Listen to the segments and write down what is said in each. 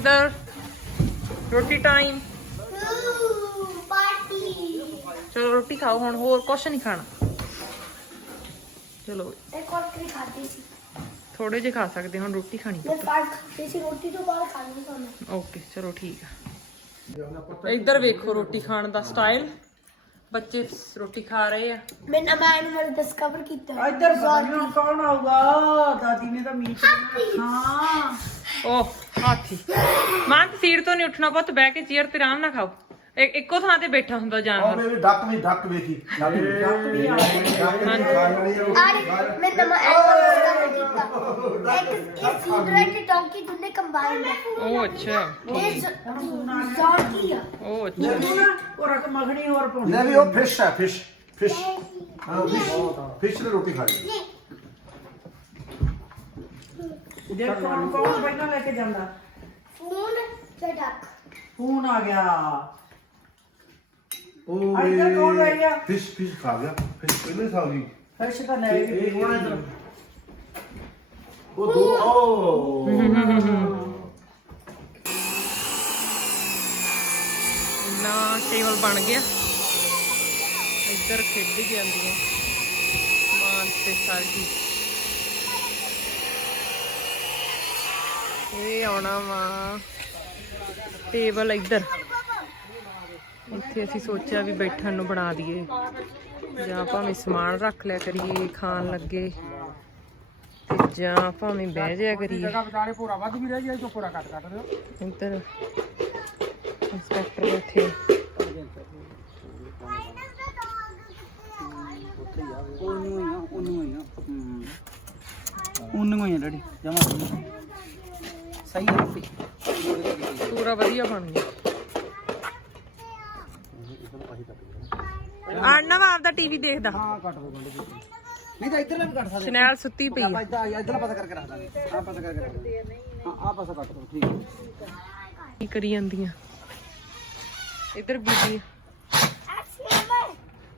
ਇੱਧਰ ਰੋਟੀ time party ਚਲੋ ਰੋਟੀ ਖਾਓ ਹੁਣ ਹੋਰ ਕੁਛ ਨਹੀਂ ਖਾਣਾ। ਚਲੋ ਇੱਕ ਹੋਰ ਕਰੀ ਖਾਦੀ ਸੀ ਥੋੜੇ ਜਿਹੇ ਖਾ ਸਕਦੇ ਹੁਣ ਰੋਟੀ ਖਾਣੀ ਮੈਂ ਪਾਰ ਖਾਦੀ ਸੀ ਰੋਟੀ ਤੋਂ ਬਾਅਦ ਖਾਣੀ ਤੁਹਾਨੂੰ। ਓਕੇ ਚਲੋ ਠੀਕ ਆ। ਇੱਧਰ ਵੇਖੋ ਰੋਟੀ ਖਾਣ ਦਾ ਸਟਾਈਲ ਬੱਚੇ ਰੋਟੀ ਖਾ ਰਹੇ ਆ। ਮੈਂ ਨਾ ਮੈਂ ਇਹਨੂੰ ਮੈਂ ਡਿਸਕਵਰ ਕੀਤਾ ਇੱਧਰ ਨੀ ਹੁਣ ਕੌਣ ਆਊਗਾ? ਦਾਦੀ ਨੇ ਤਾਂ ਮੀਟ ਹਾਂ। ਓਹ ਹਾਥੀ। ਮਾਂ ਤੇ ਸੀਟ ਤੋਂ ਨਹੀਂ ਉੱਠਣਾ ਪੁੱਤ ਬਹਿ ਕੇ ਚੇਅਰ ਤੇ ਆਰਾਮ ਨਾਲ ਖਾਓ। ਇੱਕ ਇੱਕੋ ਥਾਂ ਤੇ ਬੈਠਾ ਹੁੰਦਾ ਉਹ ਜਾਨਵਰ ਮੇਰੇ ਡੱਕ ਵੀ ਡੱਕ ਵੇਖੀ। ਡੱਕ ਵੀ ਡੱਕ ਵੀ ਡੱਕ ਵੀ ਖਾਣ ਵਾਲੀ ਹੈ ਰੋਟੀ ਆਰੇ ਮੈਂ ਐਡ ਤੇ ਹੈ। ਉਹ ਆ। ਉਹ ਅੱਛਾ। ਮੈਨੂੰ ਨਾ ਉਹ ਰਕ ਮੱਖਣੀ ਹੋਰ ਪਾਉਣੀ ਲੈ ਵੀ ਉਹ ਫਿਸ਼ ਹੈ ਫਿਸ਼ ਫਿਸ਼ ਹਾਂ ਫਿਸ਼ ਫਿਸ਼ ਦੀ ਰੋਟੀ ਖਾਣੀ ਜੇ ਕੌਣ ਕੌਣ ਪਹਿਲਾਂ ਲੈ ਕੇ ਜਾਂਦਾ? ਫੋਨ ਤੇ ਡੱਕ ਫੋਨ ਆ ਗਿਆ। ਉਹ ਕੌਣ ਗਿਆ? ਫਿਸ਼ ਫਿਸ਼ ਖਾ ਗਿਆ। ਫਿਸ਼ ਪਹਿਲੇ ਖਾ ਗਈ। ਫਰਸ਼ ਤਾਂ ਲੈ ਇਹ ਕੌਣ ਹੈ ਇੱਧਰ? ਉਹ ਦੋ ਉਹ ਇੰਨਾ ਟੇਬਲ ਬਣ ਗਿਆ। ਇੱਧਰ ਖੇਡੀ ਜਾਂਦੀਆਂ ਮਾਨ ਤੇ ਸਰਗੀ ਇਹ ਆਉਣਾ ਵਾ। ਟੇਬਲ ਇੱਧਰ। ਇੱਥੇ ਅਸੀਂ ਸੋਚਿਆ ਵੀ ਬੈਠਣ ਨੂੰ ਬਣਾ ਦਈਏ। ਜਾਂ ਭਾਵੇਂ ਸਮਾਨ ਰੱਖ ਲਿਆ ਕਰੀਏ, ਖਾਣ ਲੱਗੇ। ਜਾਂ ਭਾਵੇਂ ਬਹਿ ਜਾਇਆ ਕਰੀਏ। ਵਿਚਾਲੇ ਪੂਰਾ ਵੱਧ ਵੀ ਰਹਿ ਗਿਆ ਜੋ ਪੂਰਾ ਕੱਟ ਕੱਟ ਦਿਓ ਇੱਧਰ ਇੰਸਪੈਕਟਰ ਬੈਠੇ। ਉਹਨੂੰ ਹੀ ਆ ਡੈਡੀ। ਜਮਾ ਸਹੀ ਹੈ ਪੂਰਾ ਵਧੀਆ ਬਣ ਗਿਆ। ਆਣਨਾ ਆਪਦਾ ਟੀਵੀ ਦੇਖਦਾ। ਹਾਂ ਕੱਟ ਦੋ ਗੰਢ ਨਹੀਂ ਤਾਂ ਇੱਧਰ ਵੀ ਕੱਟ ਸਕਦੇ ਸ਼ਨੈਲ ਸੁੱਤੀ ਪਈ ਆਪਾਂ ਆ ਇੱਧਰ ਇੱਧਰ ਪਤਾ ਕਰਕੇ ਰੱਖ ਦਾਂਗੇ। ਆਹ ਪਤਾ ਕਰਕੇ ਰੱਖ ਦਾਂਗੇ। ਹਾਂ ਪਾਸਾ ਕੱਟ ਦੋ ਠੀਕ ਹੈ ਕੀ ਕਰੀ ਜਾਂਦੀਆਂ? ਇੱਧਰ ਬੀਬੀ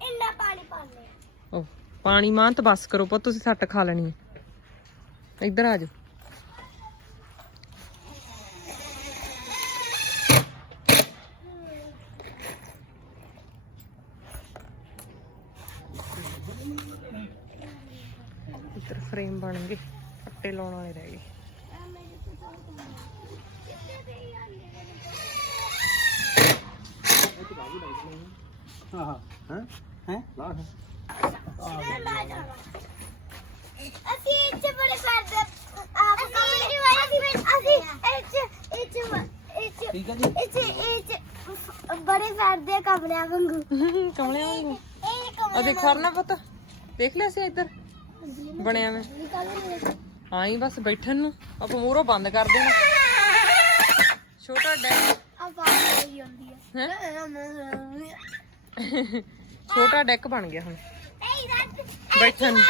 ਇੰਨਾ ਪਾਣੀ ਪਾ ਲੈ ਉਹ ਪਾਣੀ ਮਾਂ ਤਾਂ ਬਸ ਕਰੋ ਪੁੱਤ ਤੁਸੀਂ ਸੱਟ ਖਾ ਲੈਣੀ ਹੈ ਇੱਧਰ ਆ ਜਾਓ ਇੱਧਰ ਫਰੇਮ ਬਣ ਗਏ ਪੱਟੇ ਲਾਉਣ ਵਾਲੇ ਰਹਿ ਗਏ। ਹਾਂ ਹਾਂ ਹੈ ਹੈ ਲਾ ਅਸੀਂ ਇੱਥੇ ਬੜੇ ਕਰਦੇ ਆਪ ਅਸੀਂ ਅਸੀਂ ਇੱਥੇ ਇੱਥੇ ਇੱਥੇ ਠੀਕ ਹੈ ਜੀ। ਇੱਥੇ ਇੱਥੇ ਬੜੇ ਕਰਦੇ ਕਮਰਿਆਂ ਵਾਂਗੂ। ਕਮਲਿਆਂ ਵਾਂਗੂ। ਇਹ ਆ ਦੇਖ ਖਰਨਾ ਪੁੱਤ। ਦੇਖ ਲਿਆ ਸੀ ਇੱਧਰ। ਬਣਿਆ ਮੈਂ ਹਾਂ ਹੀ ਬਸ ਬੈਠਣ ਨੂੰ। ਆਪਾਂ ਮੂਹਰੋਂ ਬੰਦ ਕਰ ਦੇਣਾ। ਛੋਟਾ ਡੈਕ ਆਵਾਜ਼ ਆਈ ਹੁੰਦੀ ਹੈ? ਛੋਟਾ ਡੈਕ ਬਣ ਗਿਆ ਹੁਣ। ਬੈਠਣ ਨੂੰ।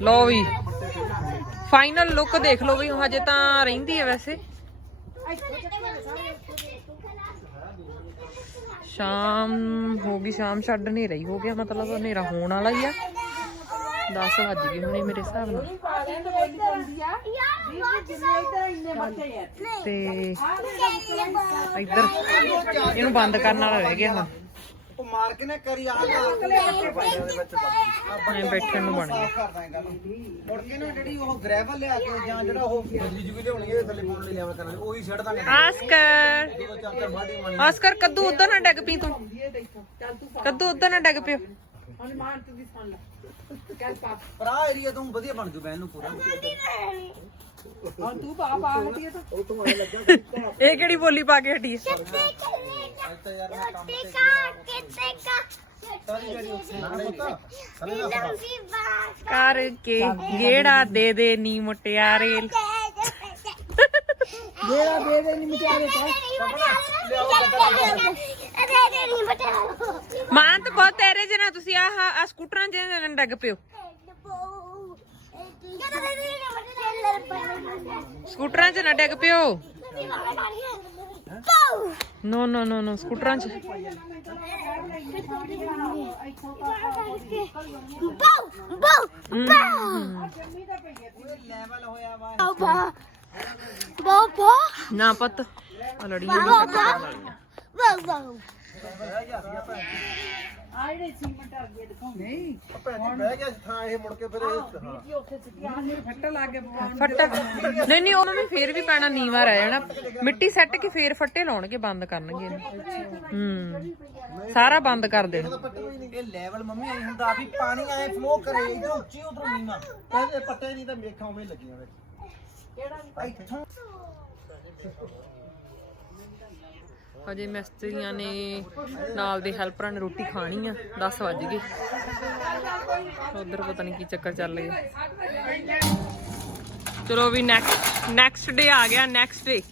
ਲਓ ਵੀ। ਫਾਈਨਲ ਲੁੱਕ ਦੇਖ ਲਓ ਵੀ, ਹਜੇ ਤਾਂ ਰਹਿੰਦੀ ਹੈ ਵੈਸੇ। ਸ਼ਾਮ ਹੋ ਗਈ, ਸ਼ਾਮ ਛੱਡ ਹਨੇਰਾ ਹੀ ਹੋ ਗਿਆ ਮਤਲਬ ਹਨੇਰਾ ਹੋਣ ਵਾਲਾ ਹੀ ਆ। 10 ਵੱਜ ਗਏ ਹੋਣੇ ਮੇਰੇ ਹਿਸਾਬ ਨਾਲ। ਤੇ ਇੱਧਰ, ਇਹਨੂੰ ਬੰਦ ਕਰਨ ਵਾਲਾ ਰਹਿ ਗਿਆ ਹੁਣ। ਉਹ ਮਾਰ ਕੇ ਨਾ ਕਰੀ ਆ ਜਾ ਐਂ ਬੈਠਣ ਨੂੰ ਬਣ। ਗਿਆ ਕਰ ਦਾਂਗੇ ਗੱਲ। ਮੁੜ ਕੇ ਨਾ ਜਿਹੜੀ ਉਹ ਗ੍ਰੈਵਲ ਲਿਆ ਕੇ ਜਾਂ ਜਿਹੜਾ ਉਹ ਬਜਲੀ ਜੁਗੀ ਲਿਆਉਣੀ ਇਹਦੇ ਥੱਲੇ ਪਾਉਣ ਲਈ ਲਿਆਵਾ ਕਰਾਂਗੇ ਉਹੀ ਛੱਡ ਦਾਂਗੇ। ਆਸਕਰ। ਦੋ ਚਾਰ ਚਾਰ ਬਾਡੀ ਮਾਣੀ ਆਸਕਰ ਕੱਦੂ ਉਧਰ ਨਾ ਡਿੱਗ ਪਈ ਤੂੰ। ਕੱਦੂ ਉਧਰ ਨਾ ਡਿੱਗ ਪਿਓ। ਪਰ ਆ ਏਰੀਆ ਤੋਂ ਵਧੀਆ ਬਣ ਜੂ ਬੈਨ ਨੂੰ ਪੂਰਾ। ਇਹ ਕਿਹੜੀ ਬੋਲੀ ਪਾ ਕੇ ਹਟੀ ਹੈ ਕਰਕੇ ਗੇੜਾ ਦੇ ਦੇ ਨੀ ਮੁਟਿਆਰੇ ਮੇਰਾ ਬੇਬੇ ਨਹੀਂ ਮਚਾਰੇ ਤਾਂ। ਮਾਂ ਤਾਂ ਬਹੁਤ ਤੇਰੇ ਜਨਾ ਤੁਸੀਂ ਆਹ ਆ ਸਕੂਟਰਾਂ ਜਿਹੇ ਨਾਲ ਡਿੱਗ ਪਿਓ। ਸਕੂਟਰਾਂ 'ਚ ਨਾ ਡਿੱਗ ਪਿਓ। ਨੋ ਨੋ ਨੋ ਨੋ ਸਕੂਟਰਾਂ 'ਚ। ਬਾਉ ਬਾਬਾ। ਨਾ ਪੁੱਤ ਲੜੀ ਜਿਹੜੀ ਸੈੱਟ ਕਰਨ ਵਾਲੀ ਆ ਬਾਬਾ ਆ ਜਿਹੜੇ ਸੀਮੈਂਟ ਅੱਗੇ ਦਿਖਾਉਂਦੇ। ਨਹੀਂ ਭੈਣ ਜੀ ਬਹਿ ਗਿਆ ਥਾਂ ਇਹ ਮੁੜ ਕੇ ਫਿਰ ਇਹ ਜੀ ਉੱਥੇ ਸਿੱਟੀਆਂ ਨੇ ਫੱਟਾ ਲਾ ਕੇ ਪਵਾਉਣ ਫੱਟਾ ਨਹੀਂ ਨਹੀਂ ਉਹਨਾਂ ਨੇ ਫੇਰ ਵੀ ਪੈਣਾ ਨੀਵਾ ਰਹਿ ਜਾਣਾ। ਮਿੱਟੀ ਸੱਟ ਕੇ ਫੇਰ ਫੱਟੇ ਲਾਉਣਗੇ ਬੰਦ ਕਰਨਗੇ। ਇਹਨੂੰ। ਹੂੰ। ਸਾਰਾ ਬੰਦ ਕਰ ਦੇਣਾ। ਇਹ ਲੈਵਲ ਮੰਮੀ ਐ ਹੁੰਦਾ ਵੀ ਪਾਣੀ ਐ ਫਲੋ ਕਰੇ ਇਧਰ ਉੱਚੀ ਉਧਰ ਨੀਵਾਂ। ਕਹਿੰਦੇ ਪੱਟੇ ਨਹੀਂ ਤਾਂ ਮੇਖਾਂ ਉਵੇਂ ਹੀ ਲੱਗੀਆਂ ਵਿੱਚ ਕਿਹੜਾ ਇੱਥੋਂ ਹਜੇ ਮਿਸਤਰੀਆਂ ਨੇ ਨਾਲ ਦੇ ਹੈਲਪਰਾਂ ਨੇ ਰੋਟੀ ਖਾਣੀ ਆ 10 ਵੱਜ ਗਏ। ਉਧਰ ਪਤਾ ਨਹੀਂ ਕੀ ਚੱਕਰ ਚੱਲ ਰਿਹਾ। ਚਲੋ ਵੀ ਨੈਕਸਟ ਨੈਕਸਟ ਡੇ ਆ ਗਿਆ ਨੈਕਸਟ ਡੇ ਇੱਕ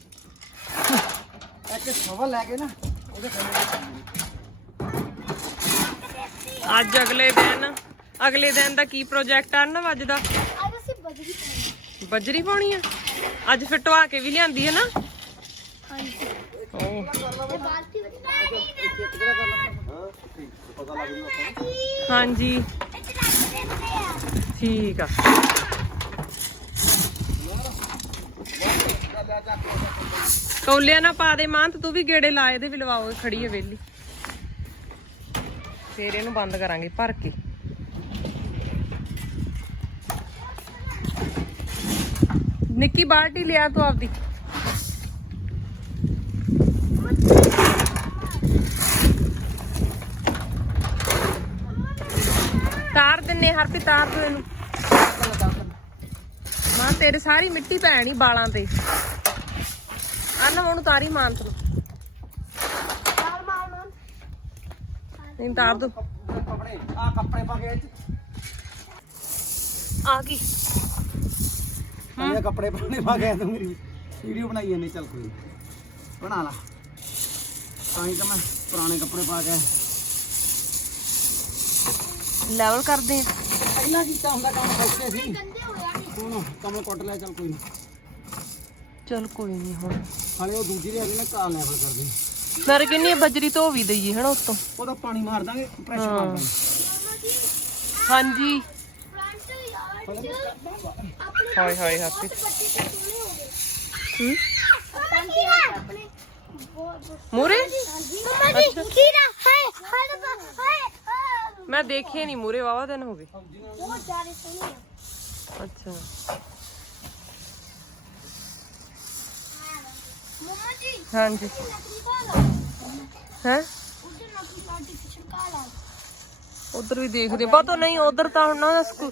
ਸਵਾ ਲੈ ਕੇ ਨਾ ਉਹਦੇ ਥੱਲੇ ਅੱਜ ਅਗਲੇ ਦਿਨ ਅਗਲੇ ਦਿਨ ਦਾ ਕੀ ਪ੍ਰੋਜੈਕਟ ਆ ਨਾ ਅੱਜ ਦਾ ਅੱਜ ਅਸੀਂ ਬਜਰੀ ਪਾਉਣੀ ਬੱਜਰੀ ਪਾਉਣੀ ਆ? ਅੱਜ ਫਿਰ ਢਵਾ ਕੇ ਵੀ ਲਿਆਂਦੀ ਹੈ ਨਾ? ਹਾਂਜੀ। ਹਾਂਜੀ। ਠੀਕ ਆ। ਕੌਲਿਆ ਨਾ ਪਾ ਦੇ ਮਾਂ, ਤੂੰ ਵੀ ਗੇੜੇ ਲਾਏ ਦੇ, ਵੀ ਲਵਾਓ, ਖੜੀ ਹੈ ਵੇਲੀ ਫੇਰ ਇਹਨੂੰ ਬੰਦ ਕਰਾਂਗੇ, ਭਰ ਕੇ। ਨਿੱਕੀ ਬਾਲਟੀ ਲਿਆ ਤੂੰ ਆਪਦੀ। ਤਾਰ ਦਿੰਨੇ ਹਰਪੀ ਤਾਰ ਦੋ ਇਹਨੂੰ। ਮਾਂ ਤੇਰੇ ਸਾਰੀ ਮਿੱਟੀ ਪੈਣੀ ਬਾਲਾਂ ਤੇ। ਅੰਨ ਉਹਨੂੰ ਤਾਰੀ ਤੂੰ ਮਾਰ ਮਾਰ ਨਹੀਂ ਤਾਰ ਦੋ ਕੱਪੜੇ ਆ ਕੱਪੜੇ ਪਾ ਕੇ। ਆ ਇਹ ਕੱਪੜੇ ਪਾਣੇ ਪਾ ਕੇ ਤੂੰ ਮੇਰੀ। ਵੀਡੀਓ ਬਣਾਈ ਜਾਂਦੀ ਚੱਲ ਕੋਈ ਨੀ। ਬਣਾ ਲਾ। ਤਾਂ ਹੀ ਤਾਂ ਮੈਂ ਪੁਰਾਣੇ ਕੱਪੜੇ ਪਾ ਕੇ ਲੈਵਲ ਕਰਦੇ ਆ। ਪਹਿਲਾਂ ਕੀਤਾ ਹੁੰਦਾ ਕੰਮ ਸੌਖੇ ਸੀ ਗੰਦੇ ਹੋਇਆ ਨਹੀਂ ਹੁਣ ਕੰਮ ਕੁੱਟ ਲਿਆ ਚੱਲ ਕੋਈ ਨਹੀਂ ਚਲ ਕੋਈ ਨਹੀਂ ਹੁਣ। ਹਾਲੇ ਉਹ ਦੂਜੀ ਦੇ ਅੱਗੇ ਨਾ ਕਾਲ ਲੈਵਲ ਕਰਦੇ। ਮੇਰੇ ਕਿੰਨੀ ਬਜਰੀ ਧੋ ਵੀ ਦਈਏ ਹਨਾ ਉੱਤੋਂ? ਉਹਦਾ ਪਾਣੀ ਮਾਰ ਦਾਂਗੇ ਪ੍ਰੈਸ਼ਰ ਮਾਰ ਦਾਂਗੇ। ਹਾਂਜੀ। ਫਰੰਟ ਯਾਰ ਆਪਣੇ ਹਾਏ ਹਾਏ ਹੈਪੀ। ਹੋ ਹੂੰ? ਮੂਰੇ? ਮੰਮਾ ਜੀ ਖੀਰਾ। ਮੈਂ ਦੇਖੇ ਨਹੀਂ ਮੂਰੇ ਵਾਵਾ ਦਿਨ ਹੋ ਗਏ। ਬਹੁਤ ਜ਼ਿਆਦਾ ਸੋਹਣੇ ਆ। ਅੱਛਾ। ਮੰਮਾ ਜੀ ਹਾਂਜੀ। ਨਕਲੀ ਕਾਲਾ ਹੈ? ਉਧਰ ਨਕਲੀ ਆਰਟੀਫੀਸ਼ੀਅਲ ਕਾਲਾ ਉਧਰ ਵੀ ਦੇਖਦੇ ਪਤਾ ਨਹੀਂ ਉਧਰ ਤਾਂ ਹੁਣ ਨਾ ਸਕੂ-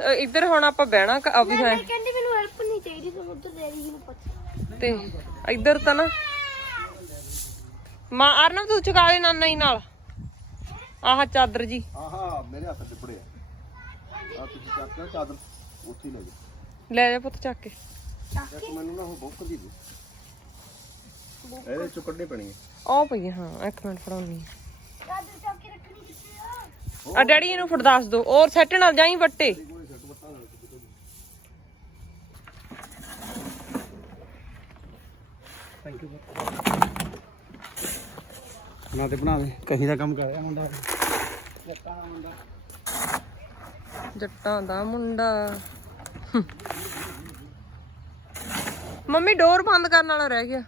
ਅ, ਇੱਧਰ ਹੁਣ ਆਪਾਂ ਬਹਿਣਾ ਕ- ਆ ਵੀ ਹੈ। ਮੈਂ ਕਹਿੰਦੀ ਮੈਨੂੰ ਹੈਲਪ ਨਹੀਂ ਚਾਹੀਦੀ ਤੇ ਉਧਰ ਡੈਡੀ ਜੀ ਨੂੰ ਪਤਾ। ਤੇ ਇੱਧਰ ਤਾਂ ਨਾ ਮਾਂ ਅਰਨਵ ਤੂੰ ਚੁਕਾ ਦੇ ਨਾਨਾ ਜੀ ਨਾਲ। ਆਹ ਚਾਦਰ ਜੀ। ਆਹਾ ਮੇਰੇ ਹੱਥ ਤੇ ਪੜਿਆ ਆ ਤੁਸੀਂ ਚੱਕ ਕੇ ਚਾਦਰ ਉੱਥੇ ਹੀ ਲੈ ਜਾ ਲੈ ਜਾ ਪੁੱਤ ਚੱਕ ਕੇ। ਇੱਕ ਮੈਨੂੰ ਨਾ ਉਹ ਬੁੱਕ ਦੀ ਦੇ ਇਹਦੇ ਚੋਂ ਕੱਢਣੀ ਪੈਣੀ ਹੈ। ਆਹ ਪਈ ਆ, ਹਾਂ ਇੱਕ ਮਿੰਟ ਫੜਾਉਣੀ ਚਾਦਰ ਚੱਕ ਕੇ ਰੱਖਣੀ ਕਿੱਥੇ ਆ। ਆ ਡੈਡੀ ਇਹਨੂੰ ਫੜ ਦੱਸ ਦੋ ਔਰ ਸੈੱਟ ਨਾਲ ਜਾਈ ਵੱਟੇ। ਥੈਂਕ ਯੂ ਬਣਾ ਦੇ ਬਣਾ ਦੇ ਕਹੀ ਦਾ ਕੰਮ ਕਰ ਰਿਹਾ ਮੁੰਡਾ। ਜੱਟਾਂ ਦਾ ਮੁੰਡਾ। ਜੱਟਾਂ ਦਾ ਮੁੰਡਾ। ਮੰਮੀ ਡੋਰ ਬੰਦ ਕਰਨ ਵਾਲਾ ਰਹਿ ਗਿਆ।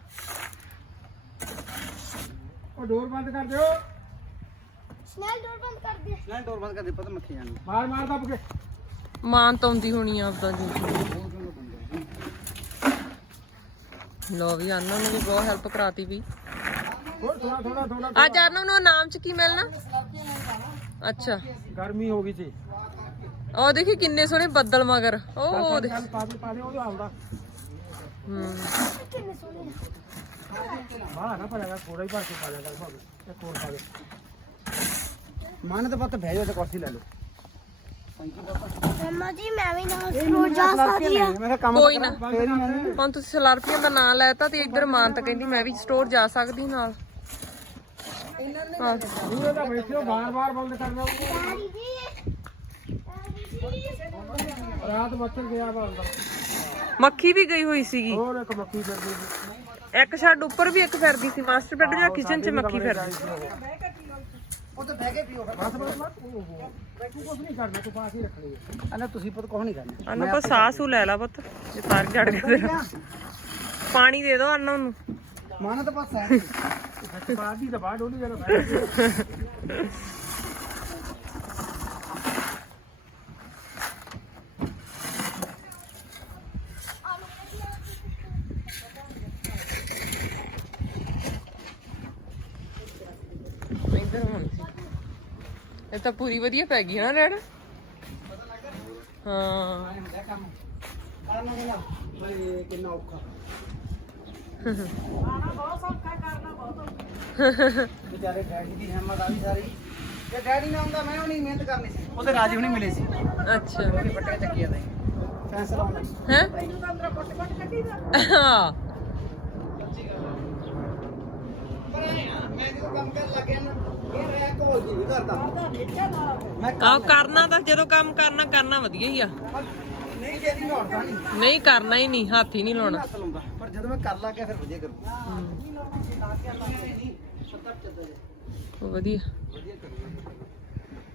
ਉਹ ਡੋਰ ਬੰਦ ਕਰ ਦਿਓ। ਸਨੈਲ ਡੋਰ ਬੰਦ ਕਰ ਦੇ। ਨਾ ਡੋਰ ਬੰਦ ਕਰ ਦੇ ਪਤਾ ਮੱਖੀ ਜਾਣੀ। ਮਾਰ ਮਾਰ ਦੱਬ ਕੇ। ਮਾਂ ਤਾਂ ਆਉਂਦੀ ਹੋਣੀ ਆ ਆਪਦਾ ਜੀ। ਲੋ ਵੀ ਆਨੰਦ ਨੂੰ ਵੀ ਬਹੁਤ ਹੈਲਪ ਕਰਾਤੀ ਵੀ। ਹੋਰ ਥੋੜਾ ਥੋੜਾ ਥੋੜਾ ਅੱਜ ਆਨੰਦ ਨੂੰ ਨਾਮ ਚ ਕੀ ਮਿਲਣਾ? ਅੱਛਾ। ਗਰਮੀ ਹੋ ਗਈ ਸੀ। ਉਹ ਦੇਖੀ ਕਿੰਨੇ ਸੋਹਣੇ ਬੱਦਲ ਮਗਰ। ਉਹ ਦੇ ਚੱਲ ਪਾ ਦੇ ਪਾ ਦੇ ਉਹ ਆਉਂਦਾ। ਹੂੰ। ਕਿੰਨੇ ਸੋਹਣੇ ਆ ਬਾਹਰ ਨਾ ਪੜੇਗਾ ਥੋੜਾ ਹੀ ਭਰ ਕੇ ਪਾ ਦੇਗਾ ਭਾਵੇਂ। ਇੱਕ ਹੋਰ ਪਾ ਦੇ। ਮਨ ਤੇ ਪੱਤ ਭੇਜੋ ਤੇ ਕੁਰਸੀ ਲੈ ਲਓ। ਮੰਮਾ ਜੀ ਮੈਂ ਵੀ ਨਾਲ ਰੋਜ਼ ਜਾ ਸਕਦੀ ਆ। ਮੈਂ ਕਿਹਾ ਕੰਮ ਕੋਈ ਨਾ। ਹੁਣ ਤੁਸੀਂ ਸਲਾਰਪੀਆਂ ਦਾ ਨਾਂ ਲੈਤਾ ਤੇ ਇੱਧਰ ਮਾਨ ਤਾਂ ਕਹਿੰਦੀ ਮੈਂ ਵੀ ਸਟੋਰ ਜਾ ਸਕਦੀ ਨਾਲ। ਹਾਂ ਦਾ ਬੈਠਿਓ ਬੰਦ ਰਾਤ ਮੱਛਰ ਗਿਆ ਵਾ ਅੰਦਰ ਮੱਖੀ ਵੀ ਗਈ ਹੋਈ ਸੀਗੀ। ਹੋਰ ਇੱਕ ਮੱਕੀ ਫਿਰਦੀ ਸੀ ਇੱਕ ਛੱਡ ਉੱਪਰ ਵੀ ਇੱਕ ਫਿਰਦੀ ਸੀ ਮਾਸਟਰ ਬੈੱਡ ਜਾਂ ਕਿਚਨ 'ਚ ਮੱਖੀ ਫਿਰਦੀ ਉਹ ਤੇ ਬਹਿ ਕੇ ਪੀਓ ਫਿਰ ਬਸ ਬਸ ਬਸ ਤੂੰ ਕੁਝ ਨਹੀਂ ਕਰਨਾ ਤੂੰ ਪਾ ਕੇ ਰੱਖ ਲਈ ਅਨੇ ਤੁਸੀਂ ਪੁੱਤ ਕੁਝ ਨਹੀਂ ਕਰਨਾ। ਅਨੂ ਕੋ ਸਾਹ ਸੂ ਲੈ ਲਾ ਪੁੱਤ ਜੇ ਤਾਰ ਝੜ ਗਿਆ ਤੇਰਾ। ਪਾਣੀ ਦੇ ਦਿਓ ਅਨਨ ਨੂੰ। ਮਾਨਾ ਤਾਂ ਪਾਸ ਹੈ ਬਾਦੀ ਤਾਂ ਬਾੜ ਹੋਣੀ ਜਰਾ ਇਹ ਤਾਂ ਪੂਰੀ ਵਧੀਆ ਪੈ ਗਈ ਨਾ ਰੈਡ ਹਾਂ ਕਰਨਾ ਕਿੰਨਾ ਔਖਾ ਵਿਚਾਰੇ ਡੈਡੀ ਦੀ ਹਿੰਮਤ ਆ ਵੀ ਸਾਰੀ। ਜੇ ਡੈਡੀ ਨਾ ਹੁੰਦਾ ਮੈਂ ਉਹ ਨਹੀਂ ਮਿਹਨਤ ਕਰਨੀ ਸੀ। ਉਹਦੇ ਰਾਜੀ ਹੁਣੀ ਮਿਲੇ ਸੀ। ਅੱਛਾ। ਵੱਟੇ ਚੱਕੀਆਂ ਦੇ। ਫੈਸਲਾ ਹੋਣਾ। ਹੈ? ਹਾਂ। ਮੈਂ ਜਦੋਂ ਕੰਮ ਕਰਨ ਲੱਗਿਆ ਨਾ ਇਹ ਰਹਿ ਕੋਲ ਜੀ ਨਹੀਂ ਕਰਦਾ। ਮੈਂ ਆਹ ਕਰਨਾ ਤਾਂ ਜਦੋਂ ਕੰਮ ਕਰਨਾ ਕਰਨਾ ਵਧੀਆ ਹੀ ਆ। ਨਹੀਂ ਜੇ ਨਹੀਂ ਨੋਟਦਾ ਨਹੀਂ ਨਹੀਂ ਕਰਨਾ ਹੀ ਨਹੀਂ ਹੱਥ ਹੀ ਨਹੀਂ ਲਾਉਣਾ। ਪਰ ਜਦੋਂ ਮੈਂ ਕਰ ਲੱਗ ਗਿਆ ਫਿਰ ਵਧੀਆ ਕਰੂ ਵਧੀਆ।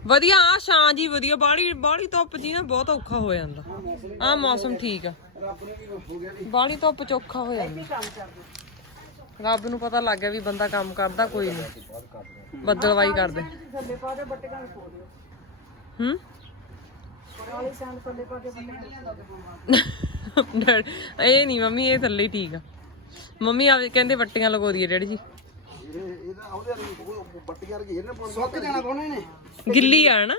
ਵਧੀਆ ਆ ਛਾਂ ਜੀ ਵਧੀਆ। ਬਾਹਲੀ ਬਾਹਲੀ ਧੁੱਪ ਜੀ ਨਾ ਬਹੁਤ ਔਖਾ ਹੋ ਜਾਂਦਾ। ਆ ਮੌਸਮ ਠੀਕ ਆ। ਰੱਬ ਧੁੱਪ ਚ ਔਖਾ ਹੋ ਜਾਂਦਾ। ਰੱਬ ਨੂੰ ਪਤਾ ਲੱਗ ਗਿਆ ਵੀ ਬੰਦਾ ਕੰਮ ਕਰਦਾ, ਕੋਈ ਨਹੀਂ ਬੱਦਲਵਾਈ ਕਰਦੇ। ਹੂੰ? ਇਹ ਨਹੀਂ ਮੰਮੀ, ਇਹ ਥੱਲੇ ਠੀਕ ਆ। ਮੰਮੀ ਆਵੇ ਕਹਿੰਦੇ ਵੱਟੀਆਂ ਲਗੋ ਦਈਏ, ਡੈਡੀ ਜੀ। ਸੁੱਕ ਜਾਣਾ ਨੇ ਗਿੱਲੀ ਆ ਨਾ।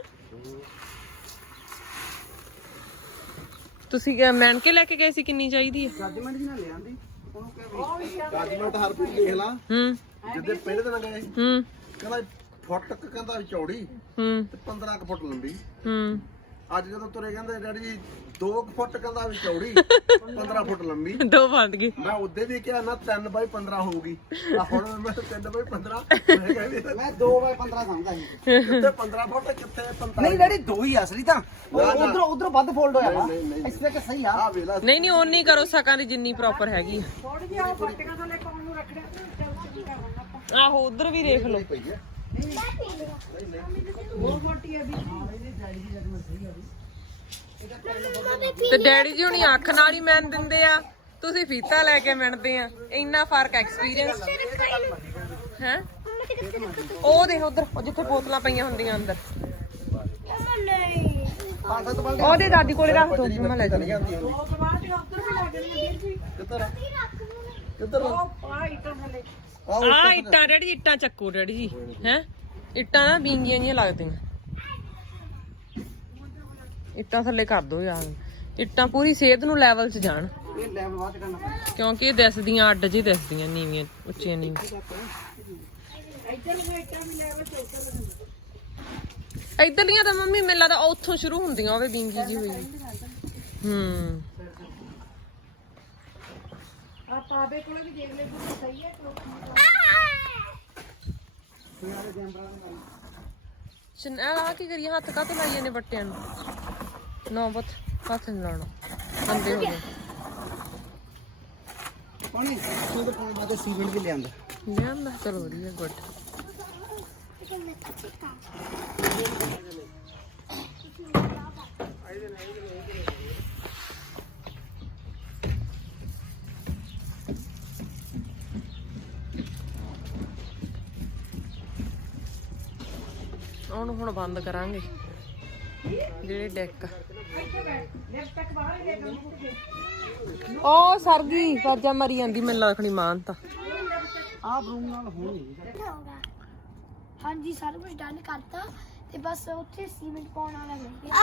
ਤੁਸੀਂ ਕਿਹਾ ਮੈਨ ਕੇ ਲੈ ਕੇ ਗਏ ਸੀ ਕਿੰਨੀ ਚਾਹੀਦੀ ਹੈ ਜੱਜਮੈਂਟ ਜੀ ਨਾਲ ਲਿਆਂਦੀ ਉਹਨੂੰ ਕਹਿ ਵੀ ਰਾਜਮਟ ਹਰਪ੍ਰੀਤ ਦੇਖ ਲਾ। ਹੂੰ। ਜਿੱਦੇ ਪਹਿਲੇ ਦਿਨ ਗਏ ਹੂੰ। ਕਹਿੰਦਾ ਫੁੱਟ ਕੁ ਕਹਿੰਦਾ ਚੌੜੀ। ਹੂੰ। ਤੇ 15 ਕੁ ਫੁੱਟ ਲੰਬੀ। ਹੂੰ। ਅੱਜ ਜਦੋਂ ਤੁਰੇ ਕਹਿੰਦੇ ਡੈਡੀ ਜੀ 2 ਫੁੱਟ ਕਹਿੰਦਾ ਵੀ ਚੌੜੀ 15 ਫੁੱਟ ਲੰਬੀ ਦੋ ਬੰਦ ਗਏ ਮੈਂ ਉਹਦੇ ਵੀ ਕਿਹਾ ਨਾ 3 ਬਾਈ 15 ਹੋਊਗੀ। ਆ ਹੁਣ ਮੈਂ 3 ਬਾਈ 15 ਮੈਂ ਕਹਿੰਦੀ ਮੈਂ 2 ਬਾਏ 15 ਸਮਝਦਾ ਸੀ। ਕਿੱਥੇ 15 ਫੁੱਟ ਕਿੱਥੇ 45 ਨਹੀਂ ਡੈਡੀ ਦੋ ਹੀ ਅਸਲੀ ਤਾਂ। ਉਧਰ ਉਧਰ ਵੱਧ ਫੋਲਡ ਹੋਇਆ ਇਸ ਕਰਕੇ ਸਹੀ ਆ। ਨਹੀਂ ਨਹੀਂ ਓਨੀ ਕਰੋ ਸਕਾਂ ਦੀ ਜਿੰਨੀ ਪ੍ਰੋਪਰ ਹੈਗੀ। ਥੋੜੀ ਜਿਹੀ ਆ ਬੱਟੀਆਂ ਥੱਲੇ ਪਾਉਣ ਨੂੰ ਆਪਾਂ। ਆਹੋ ਉਧਰ ਵੀ ਦੇਖ ਲਓ। ਤੇ ਡੈਡੀ ਜੀ ਹੁਣੀ ਅੱਖ ਨਾਲ ਹੀ ਮੈਨ ਦਿੰਦੇ ਆ। ਤੁਸੀਂ ਫੀਤਾ ਲੈ ਕੇ ਮਿਣਦੇ ਆ। ਇੰਨਾ ਫ਼ਰਕ ਐਕਸਪੀਰੀਅੰਸ ਹੈ? ਉਹ ਦੇਖ ਉਧਰ ਜਿੱਥੇ ਬੋਤਲਾਂ ਪਈਆਂ ਹੁੰਦੀਆਂ ਅੰਦਰ। ਉਹਦੇ ਦਾਦੀ ਕੋਲੇ ਰੱਖ ਦੋ ਮੈਂ ਲੈ ਜਾਂਦੀ ਉਹ ਤੋਂ ਬਾਅਦ ਚ ਉੱਧਰ ਵੀ ਲੱਗ ਜਾਣੀ ਹੈ ਜੀ। ਕਿੱਧਰ ਕਿੱਧਰ ਉਹ ਆ ਇਟਾਂ ਥੱਲੇ ਆ ਇੱਟਾਂ ਡੈਡੀ ਜੀ ਇੱਟਾਂ ਚੱਕੋ ਡੈਡੀ ਜੀ ਹੈ? ਇੱਟਾਂ ਨਾ ਬੀਂਗੀਆਂ ਜੀਆਂ ਲੱਗਦੀਆਂ। ਇੱਟਾਂ ਥੱਲੇ ਕਰ ਦੋ ਯਾਰ। ਇੱਟਾਂ ਪੂਰੀ ਸਿਹਤ ਨੂੰ ਲੈਵਲ 'ਚ ਜਾਣ। ਇਹ ਲੈਵਲ ਬਾਅਦ ਚ ਕਰਨਾ ਪੈਣਾ। ਕਿਉਂਕਿ ਇਹ ਦਿਸਦੀਆਂ ਅੱਡ ਜੀ ਦਿਸਦੀਆਂ ਨੀਵੀਆਂ ਉੱਚੀਆਂ ਨੀਵੀਆਂ। ਇੱਧਰ ਨੂੰ ਇਟਾਂ ਵੀ ਲੈਵਲ ਚ ਉੱਧਰ ਲੱਗਣੀ ਇਧਰਲੀਆਂ ਤਾਂ ਮੰਮੀ ਮੈਨੂੰ ਲੱਗਦਾ ਉੱਥੋਂ ਸ਼ੁਰੂ ਹੁੰਦੀਆਂ ਉਹਦੇ ਬਿੰਗੀ ਜੀ ਹੋਈ। ਹੂੰ। ਆ ਪਾਵੇ ਕੋਲੇ ਵੀ ਦੇਖ ਲੈ ਸਹੀ ਹੈ ਚਨ ਆ ਕੀ ਕਰੀਏ ਹੱਥ ਕਾਤੇ ਲਾਈਏ ਨੇ ਬੱਟਿਆਂ ਨੂੰ? ਨਾ ਬਤ ਹੱਥ ਨਹੀਂ ਲਾਉਣਾ। ਅੰਦੇ ਹੋ ਗਏ ਪਾਣੀ? ਤੂੰ ਤਾਂ ਪਾਣੀ ਬਾਅਦ ਸੀਮੈਂਟ ਵੀ ਲਿਆਂਦਾ। ਲਿਆਂਦਾ ਚਲੋ ਵਧੀਆ ਗੁੱਡ। ਉਹਨੂੰ ਹੁਣ ਬੰਦ ਕਰਾਂਗੇ। ਜਿਹੜੇ ਡੈਕ ਉਹ ਸਰਗੀ ਵਾਜਾ ਮਰੀ ਜਾਂਦੀ ਮੈਨੂੰ ਲੱਗਣੀ ਮਾਨ ਤਾਂ ਆ। ਬਰੂਮ ਨਾਲ ਹੋਣੀ ਹਾਂਜੀ ਸਾਰਾ ਕੁਝ ਡਨ ਕਰਤਾ ਤੇ ਬਸ ਉੱਥੇ ਸੀਮੈਂਟ ਪਾਉਣ ਵਾਲਾ ਗਿਆ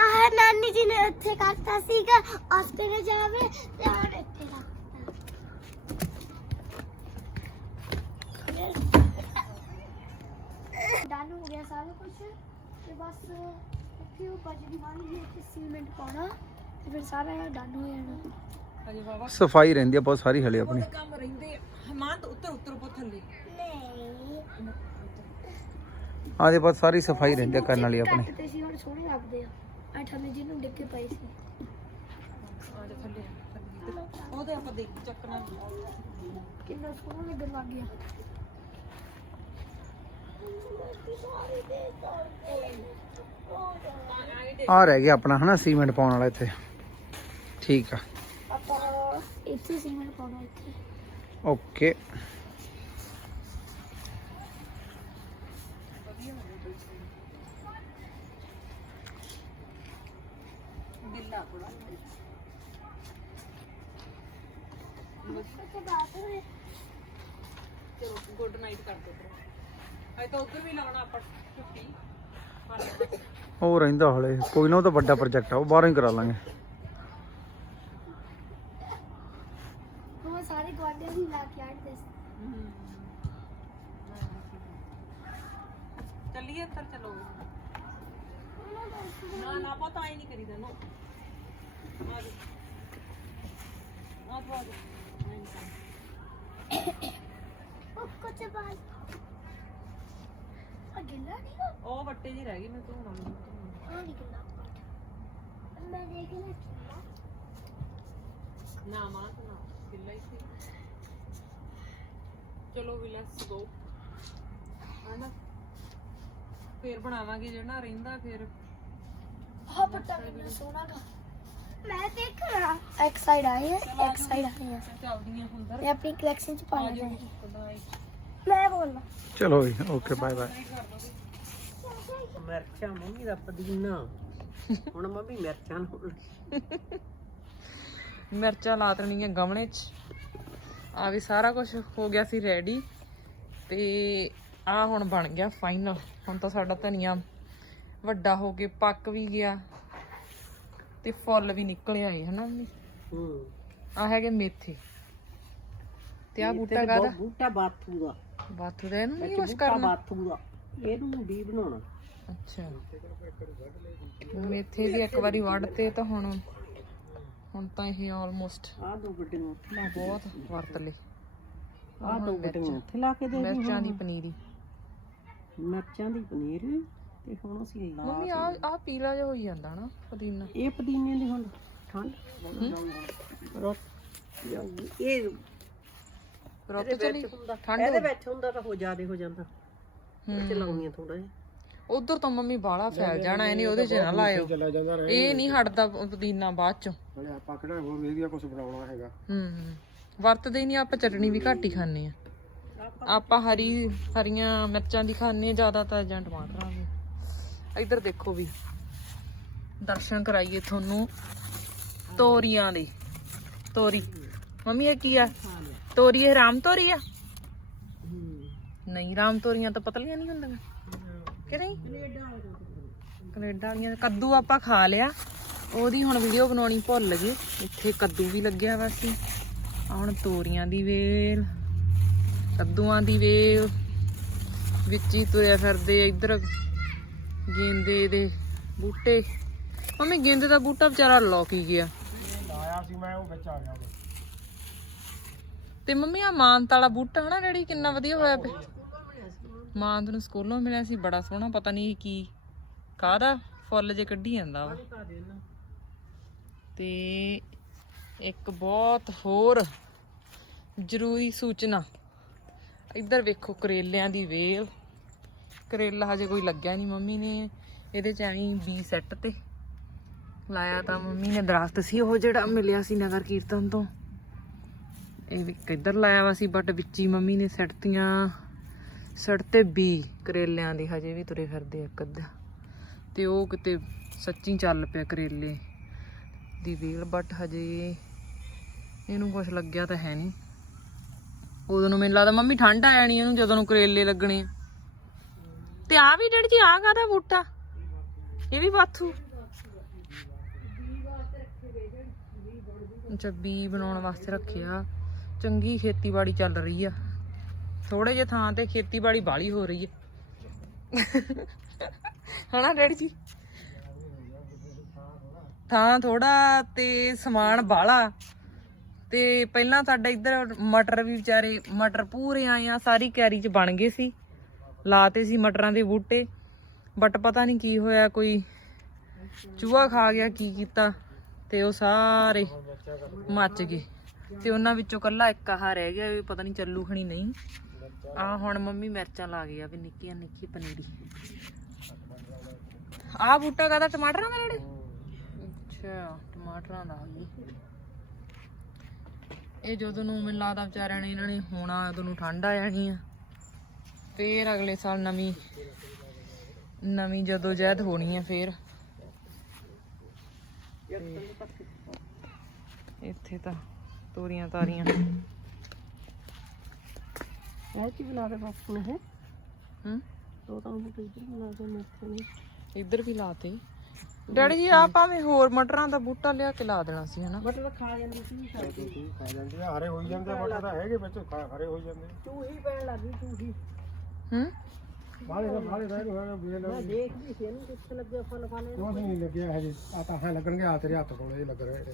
ਆ ਨਾਨੀ ਜੀ ਨੇ ਉੱਥੇ ਕਰਤਾ ਸੀਗਾ ਨੇ ਜਾਵੇ ਤੇ ਆਹ ਇੱਥੇ ਰੱਖਤਾ ਡਨ ਹੋ ਗਿਆ ਸਾਰਾ ਕੁਝ ਤੇ ਬਸ ਇੱਥੇ ਉਹ ਬਜਰੀ ਵਾਲੀ ਹੈ ਤੇ ਸੀਮੈਂਟ ਪਾਉਣਾ ਤੇ ਫਿਰ ਸਾਰਾ ਡਨ ਹੋ ਜਾਣਾ। ਸਫ਼ਾਈ ਰਹਿੰਦੀ ਆ ਬਹੁਤ ਸਾਰੀ ਹਲੇ ਆਪਣੀ। ਕੰਮ ਰਹਿੰਦੇ ਮਾਨ ਤਾਂ ਉੱਤਰ ਉੱਤਰ ਉੱਪਰ ਥੱਲੇ। ਨਹੀਂ। ਆਦੇ ਬਾਅਦ ਸਾਰੀ ਸਫ਼ਾਈ ਰਹਿੰਦੀ ਆ ਕਰਨ ਵਾਲੀ ਆਪਣੀ। ਘੱਟ ਤੇ ਸੀ ਹੁਣ ਸੋਹਣੇ ਲੱਗਦੇ ਆ। ਆ ਥੱਲੇ ਜਿਹਨੂੰ ਡਿੱਗੇ ਪਏ ਸੀ। ਆ ਜਾ ਥੱਲੇ ਥੱਲੇ। ਉਹਦੇ ਆਪਾਂ ਦੇਖ ਚੱਕਣਾ ਕਿੰਨਾ ਸੋਹਣਾ ਲੱਗਣ ਲੱਗ ਗਿਆ। ਆ ਰਹਿ ਗਿਆ ਆਪਣਾ ਹਨਾ ਸੀਮੈਂਟ ਪਾਉਣ ਵਾਲਾ ਇੱਥੇ। ਠੀਕ ਆ। ਆਪਾਂ ਇੱਥੇ ਸੀਮੈਂਟ ਪਾਉਣਾ ਇੱਥੇ। ਓਕੇ। ਚਲੋ ਗੁੱਡ ਨਾਈਟ ਕਰ ਦੋ ਅਜੇ ਤਾਂ ਉਧਰ ਵੀ ਲਾਉਣਾ ਆਪਾਂ ਛੁੱਟੀ। ਉਹ ਰਹਿੰਦਾ ਹਲੇ। ਕੋਈ ਨਾ ਉਹ ਤਾਂ ਵੱਡਾ ਪ੍ਰੋਜੈਕਟ ਆ ਉਹ ਬਾਹਰੋਂ ਹੀ ਕਰਾ ਲਾਂਗੇ। ਉਹ ਸਾਰੇ ਗਵਾਂਢੀਆਂ ਦੀ ਲਾ ਕੇ ਆੜਦੇ ਸੀ। ਚੱਲੀਏ ਅੰਦਰ ਚਲੋ। ਨਾ ਨਾ ਪਤਾ ਹੀ ਨਹੀਂ ਕਰੀਦਾ ਨਾ। ਆ ਜਾ। ਆ ਜਾ। ਉਹ ਕੁਛ ਬਾਤ ਗਿੱਲਾ ਨਹੀਂ ਗਾ? ਉਹ ਵੱਟੇ ਜੀ ਰਹਿ ਗਈ ਮੈਂ ਧੋਣਾ ਨਹੀਂ ਹਾਂ ਨਹੀਂ ਗਿੱਲਾ ਮੈਂ ਦੇਖ ਲਿਆ ਗਿੱਲਾ ਨਾ ਮਾਂ ਨਾ ਕਿੱਲਾ ਹੀ ਸੀ। ਚਲੋ ਵੀ ਲੈਟਸ ਗੋ ਹਨਾ? ਫੇਰ ਬਣਾਵਾਂਗੇ ਜਿਹੜਾ ਰਹਿੰਦਾ ਫਿਰ ਹਾਂ ਪੱਟਾ ਕਿੰਨਾ ਸੋਹਣਾ ਗਾ ਮੈਂ ਦੇਖਣਾ। ਇੱਕ ਸਾਈਡ ਆਈ ਹੈ ਇੱਕ ਸਾਈਡ ਆਈ ਹੈ ਚੱਲਦੀਆਂ ਹੁੰਦਰ ਮੈਂ ਆਪਣੀ ਕਲੈਕਸ਼ਨ ਚ ਪਾਣਾ ਚਾਹੀਦੀ ਮੈਂ ਬੋਲਣਾ ਚਲੋ ਜੀ ਓਕੇ ਬਾਏ ਬਾਏ ਮਿਰਚਾਂ ਮੰਮੀ ਦਾ ਪੁਦੀਨਾ। ਹੁਣ ਮੰਮੀ ਮਿਰਚਾਂ ਨੂੰ ਮਿਰਚਾਂ ਲਾ ਦੇਣੀਆਂ ਗਮਲੇ 'ਚ। ਆ ਵੀ ਸਾਰਾ ਕੁਝ ਹੋ ਗਿਆ ਸੀ ਰੈਡੀ ਤੇ ਆ ਹੁਣ ਬਣ ਗਿਆ ਫਾਈਨਲ ਹੁਣ ਤਾਂ ਸਾਡਾ ਧਨੀਆ ਵੱਡਾ ਹੋ ਕੇ ਪੱਕ ਵੀ ਗਿਆ। ਤੇ ਫੁੱਲ ਵੀ ਨਿਕਲ ਆਏ ਹਨਾ ਮੰਮੀ? ਹੂੰ। ਆ ਹੈਗੇ ਮੇਥੇ। ਤੇ ਆ ਬੂਟਾ ਕਾਦਾ ਬੂਟਾ ਬਾਥੂ ਦਾ ਬਾਥੂ ਦਾ ਇਹਨੂੰ ਨਹੀਂ ਬੂਟਾ ਕਰਨਾ? ਬਾਥੂ ਦਾ ਇਹਨੂੰ ਵੀ ਬਣਾਉਣਾ। ਅੱਛਾ। ਮੇਥੇ ਦੀ ਇੱਕ ਵਾਰੀ ਵੱਢ ਤੇ ਤਾਂ ਹੁਣ ਹੁਣ ਤਾਂ ਇਹ ਆਲਮੋਸਟ ਆਹ ਦੋ ਉੱਥੇ ਲਾ ਕੇ ਬਹੁਤ ਵਰਤ ਲਏ। ਆਹ ਦੋ ਗੱਡੀਆਂ ਉੱਥੇ ਲਾ ਕੇ ਦੇ ਦੇ ਮਿਰਚਾਂ ਦੀ ਪਨੀਰੀ। ਮਿਰਚਾਂ ਦੀ ਪਨੀਰ ਤੇ ਹੁਣ ਅਸੀਂ ਲਾ ਮੰਮੀ ਆ ਆ ਪੀਲਾ ਜਿਹਾ ਹੋਈ ਜਾਂਦਾ ਨਾ ਪੁਦੀਨਾ। ਇਹ ਪੁਦੀਨੇ ਦੀ ਹੁਣ ਠੰਡ। ਰੋਟ। ਇਹ ਰੁੱਤ ਇਹਦੇ ਚਲੀ ਵਿੱਚ ਹੁੰਦਾ ਠੰਡ ਇਹਦੇ ਵਿੱਚ ਹੁੰਦਾ ਤਾਂ ਹੋ ਜ਼ਿਆਦੇ ਹੋ ਜਾਂਦਾ। ਹੂੰ। ਚਲਾਉਣੀਆਂ ਥੋੜਾ ਜਿਹਾ। ਉਧਰ ਤਾਂ ਮੰਮੀ ਬਾਲਾ ਫੈਲ ਜਾਣਾ ਇਹ ਨਹੀਂ ਉਹਦੇ ਚ ਨਾ ਲਾਇਓ। ਇਹ ਨਹੀਂ ਹਟਦਾ ਪੁਦੀਨਾ ਬਾਅਦ ਚ। ਆਪਾਂ ਕਿਹੜਾ ਹੋਰ ਵਧੀਆ ਕੁਝ ਬਣਾਉਣਾ ਹੈਗਾ। ਹੂੰ ਵਰਤਦੇ ਹੀ ਨਹੀਂ ਆਪਾਂ ਚਟਣੀ ਵੀ ਘੱਟ ਹੀ ਖਾਂਦੇ ਆ ਆਪਾਂ ਹਰੀ ਹਰੀਆਂ ਮਿਰਚਾਂ ਦੀ ਖਾਂਦੇ ਆ ਜ਼ਿਆਦਾ ਤਾਂ ਜਾਂ ਟਮਾਟਰਾਂ ਦੀ। ਇੱਧਰ ਦੇਖੋ ਵੀ। ਦਰਸ਼ਨ ਕਰਾਈਏ ਤੁਹਾਨੂੰ। ਤੋਰੀਆਂ ਦੇ। ਤੋਰੀ। ਮੰਮੀ ਇਹ ਕੀ ਆ? ਤੋਰੀ ਇਹ ਰਾਮ ਤੋਰੀ ਆ ਨਹੀਂ ਰਾਮ ਤੋਰੀਆਂ ਤਾਂ ਪਤਲੀਆਂ ਨਹੀਂ ਹੁੰਦੀਆਂ। ਕਿ ਨਹੀਂ? ਕੈਨੇਡਾ ਵਾਲੀਆਂ ਕੱਦੂ ਆਪਾਂ ਖਾ ਲਿਆ। ਉਹਦੀ ਹੁਣ ਵੀਡੀਓ ਬਣਾਉਣੀ ਭੁੱਲ ਗਏ। ਇੱਥੇ ਕੱਦੂ ਵੀ ਲੱਗਿਆ ਵਾ ਸੀ। ਹੁਣ ਤੋਰੀਆਂ ਦੀ ਵੇਲ ਕੱਦੂਆਂ ਦੀ ਵੇਲ। ਵਿੱਚ ਹੀ ਤੁਰਿਆ ਫਿਰਦੇ ਇੱਧਰ। ਗੇਂਦੇ ਦੇ ਬੂਟੇ। ਮੰਮੀ ਗੇਂਦੇ ਦਾ ਬੂਟਾ ਵਿਚਾਰਾ ਲੋਕ ਹੀ ਗਿਆ। ਆਇਆ ਸੀ ਮੈਂ ਉਹ ਵਿੱਚ ਆ ਗਿਆ ਤੇ ਮੰਮੀ ਆ ਮਾਨਤ ਵਾਲਾ ਬੂਟਾ ਹਨਾ ਡੈਡੀ, ਕਿੰਨਾ ਵਧੀਆ ਹੋਇਆ ਪਿਆ। ਮਾਨਤ ਨੂੰ ਸਕੂਲੋਂ ਮਿਲਿਆ ਸੀ, ਬੜਾ ਸੋਹਣਾ, ਪਤਾ ਨਹੀਂ ਕੀ, ਕਾਹਦਾ, ਫੁੱਲ ਜੇ ਕੱਢੀ ਜਾਂਦਾ ਵਾ। ਤੇ ਇੱਕ ਬਹੁਤ ਹੋਰ ਜ਼ਰੂਰੀ ਸੂਚਨਾ। ਇੱਧਰ ਵੇਖੋ, ਕਰੇਲਿਆਂ ਦੀ ਵੇਲ। ਕਰੇਲਾ ਹਜੇ ਕੋਈ ਲੱਗਿਆ ਨਹੀਂ ਮੰਮੀ ਨੇ, ਇਹਦੇ ਚ ਐਂ ਬੀ ਸੈੱਟ ਤੇ। ਲਾਇਆ ਤਾਂ ਮੰਮੀ ਨੇ, ਦਰਖਤ ਸੀ ਉਹ ਜਿਹੜਾ ਮਿਲਿਆ ਸੀ ਨਗਰ ਕੀਰਤਨ ਤੋਂ। ਇਹ ਵੀ ਕਿੱਧਰ ਲਾਇਆ ਵਾ ਸੀ ਬਟ ਵਿੱਚ ਮੰਮੀ ਨੇ ਸੱਟਤੀਆਂ ਸੱਟ ਤੇ ਕਰੇਲਿਆਂ ਦੀ, ਹਜੇ ਵੀ ਤੁਰੇ ਫਿਰਦੇ ਆ ਇੱਕ ਤੇ ਉਹ ਕਿਤੇ ਸੱਚੀ ਚੱਲ ਪਿਆ ਕਰੇਲੇ ਦੀ ਵੇਲ ਬਟ ਹਜੇ ਇਹਨੂੰ ਕੁਝ ਲੱਗਿਆ ਤਾਂ ਹੈ ਨਹੀਂ। ਉਦੋਂ ਨੂੰ ਮੈਨੂੰ ਲੱਗਦਾ ਮੰਮੀ ਠੰਡ ਆ ਜਾਣੀ ਇਹਨੂੰ ਜਦੋਂ ਨੂੰ ਕਰੇਲੇ ਲੱਗਣੇ ਤੇ ਆ ਵੀ ਡੈਡੀ ਜੀ ਆ ਕਾਹਦਾ ਬੂਟਾ? ਇਹ ਵੀ ਬਾਥੂ। ਅੱਛਾ, ਬੀ ਬਣਾਉਣ ਵਾਸਤੇ ਰੱਖਿਆ। ਚੰਗੀ ਖੇਤੀਬਾੜੀ ਚੱਲ ਰਹੀ ਆ। ਥੋੜੇ ਜਿਹੇ ਥਾਂ ਤੇ ਖੇਤੀਬਾੜੀ ਬਾਲੀ ਹੋ ਰਹੀ ਹੈ ਹਣਾ ਡੈਡੀ ਜੀ? ਥਾਂ ਥੋੜਾ ਤੇ ਸਮਾਨ ਬਾਲਾ ਤੇ ਪਹਿਲਾਂ ਸਾਡਾ ਇੱਧਰ ਮਟਰ ਵੀ ਵਿਚਾਰੇ ਮਟਰ ਪੂਰੇ ਆਏ ਆ, ਸਾਰੀ ਕੈਰੀ ਚ ਬਣ ਗਏ ਸੀ। ਲਾਤੇ ਸੀ ਮਟਰਾਂ ਦੇ ਬੂਟੇ। ਬਟ ਪਤਾ ਨਹੀਂ ਕੀ ਹੋਇਆ, ਕੋਈ ਚੂਹਾ ਖਾ ਗਿਆ, ਕੀ ਕੀਤਾ, ਤੇ ਉਹ ਸਾਰੇ ਮੱਚ ਗਏ। ਤੇ ਉਹਨਾਂ ਵਿੱਚੋਂ ਕੱਲਾ ਇੱਕ ਆਹ ਰਹਿ ਗਿਆ ਵੀ ਪਤਾ ਨਹੀਂ ਚੱਲੂ ਖਣੀ ਨਹੀਂ। ਆ ਹੁਣ ਮੰਮੀ ਮਿਰਚਾਂ ਲਾ ਗਈ ਆ, ਵੀ ਨਿੱਕੀਆਂ ਨਿੱਕੀ ਪਨੀਰੀ। ਆ ਬੂਟਾ ਕਾਦਾ ਟਮਾਟਰਾਂ ਦਾ ਜਿਹੜੇ ਅੱਛਾ, ਟਮਾਟਰਾਂ ਦਾ ਜੀ ਇਹ ਜਦੋਂ ਨੂੰ ਮੈਨੂੰ ਲੱਗਦਾ ਵਿਚਾਰਿਆਂ ਨੇ ਇਹਨਾਂ ਨੇ ਹੋਣਾ, ਉਦੋਂ ਨੂੰ ਠੰਡ ਆ ਜਾਣੀ ਆ। ਫੇਰ ਅਗਲੇ ਸਾਲ ਨਵੀਂ ਨਵੀਂ ਜਦੋਂ ਜਹਿਦ ਹੋਣੀ ਆ ਫੇਰ। ਇੱਥੇ ਤਾਂ ਤੋਰੀਆਂ ਤਾਰੀਆਂ। ਇਹ ਕੀ ਬਣਾ ਕੇ ਬਾਪੂ ਨੇ ਹੈ ਹੂੰ? ਦੋ ਤਾਂ ਉਹ ਇੱਧਰ ਬਣਾ ਕੇ ਮੇਥੇ ਨੇ ਇੱਧਰ ਵੀ ਲਾਤੇ। ਡੈਡੀ ਜੀ ਆ ਭਾਵੇਂ ਹੋਰ ਮਟਰਾਂ ਦਾ ਬੂਟਾ ਲਿਆ ਕੇ ਲਾ ਦੇਣਾ ਸੀ ਹਨਾ? ਬਟਰ ਖਾ ਜਾਂਦੀ ਸੀ ਖਾ ਜਾਂਦੇ ਆ, ਹਰੇ ਹੋਈ ਜਾਂਦੇ ਬਟਾ ਤਾਂ ਹੈਗੇ ਵਿੱਚ ਖਾ- ਹਰੇ ਹੋਈ ਜਾਂਦੇ ਚੂਹੀ ਪੈਣ ਲੱਗੀ ਚੂਹੀ ਹੂੰ। ਬਾਲੇ ਦਾ ਬਾਲੇ ਦਾ ਹੋਇਆ ਬੇਲ ਮੈਂ ਦੇਖਦੀ ਸੀ ਇਹਨੂੰ ਕਿੱਥੇ ਲੱਗੇ ਫਲ ਫਾਲੇ ਨਹੀਂ ਲੱਗਿਆ ਹਜੇ ਆ ਤਾਂ ਹਾਂ ਲੱਗਣਗੇ ਆ ਤੇਰੇ ਹੱਥ ਕੋਲੇ ਲੱਗ ਰਹੇ ਨੇ।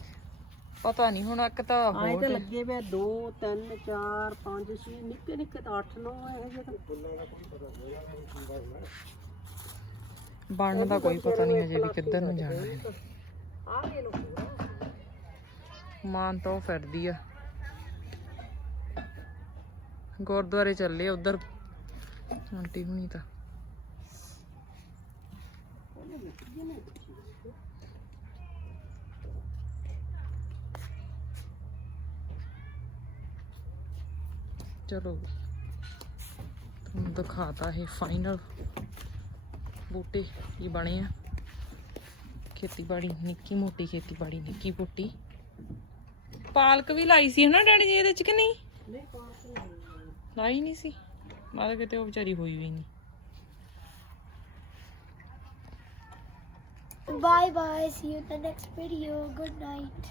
ਪਤਾ ਨਹੀਂ ਹੁਣ ਇੱਕ ਤਾਂ ਆਏ ਹੋਰ ਤੇ ਲੱਗੇ ਵੇ 2 3 4 5 6 ਨਿੱਕੇ ਨਿੱਕੇ ਤਾਂ 8 9 ਇਹ ਜਿਹੇ ਬਣਨ ਦਾ ਕੋਈ ਪਤਾ ਨਹੀਂ ਹਜੇ ਵੀ ਕਿੱਧਰ ਨੂੰ ਜਾਣਾ ਹੈ ਆ ਗਏ ਲੋਕ ਮਾਨ ਤਾਂ ਉਹ ਫਿਰਦੀ ਆ। ਗੁਰਦੁਆਰੇ ਚੱਲੇ ਉਧਰ। ਆਂਟੀ ਹੁਣੀ ਤਾਂ। ਚਲੋ ਤੁਹਾਨੂੰ ਦਿਖਾਤਾ ਹੈ ਫਾਈਨਲ ਬੂਟੇ ਕੀ ਬਣੇ ਆ ਖੇਤੀਬਾੜੀ ਨਿੱਕੀ ਮੋਟੀ ਖੇਤੀਬਾੜੀ ਨਿੱਕੀ ਮੋਟੀ ਪਾਲਕ ਵੀ ਲਾਈ ਸੀ ਹਨਾ ਡੈਡੀ ਜੀ ਇਹਦੇ ਚ ਕਿ ਨਹੀਂ ਨਹੀਂ ਪਾਸ ਨਹੀਂ ਲਾਈ ਨਹੀਂ ਸੀ ਮਾਦਾ ਕਿਤੇ ਉਹ ਵਿਚਾਰੀ ਹੋਈ ਵੀ ਨਹੀਂ Bye bye. See you in the next video. Good night.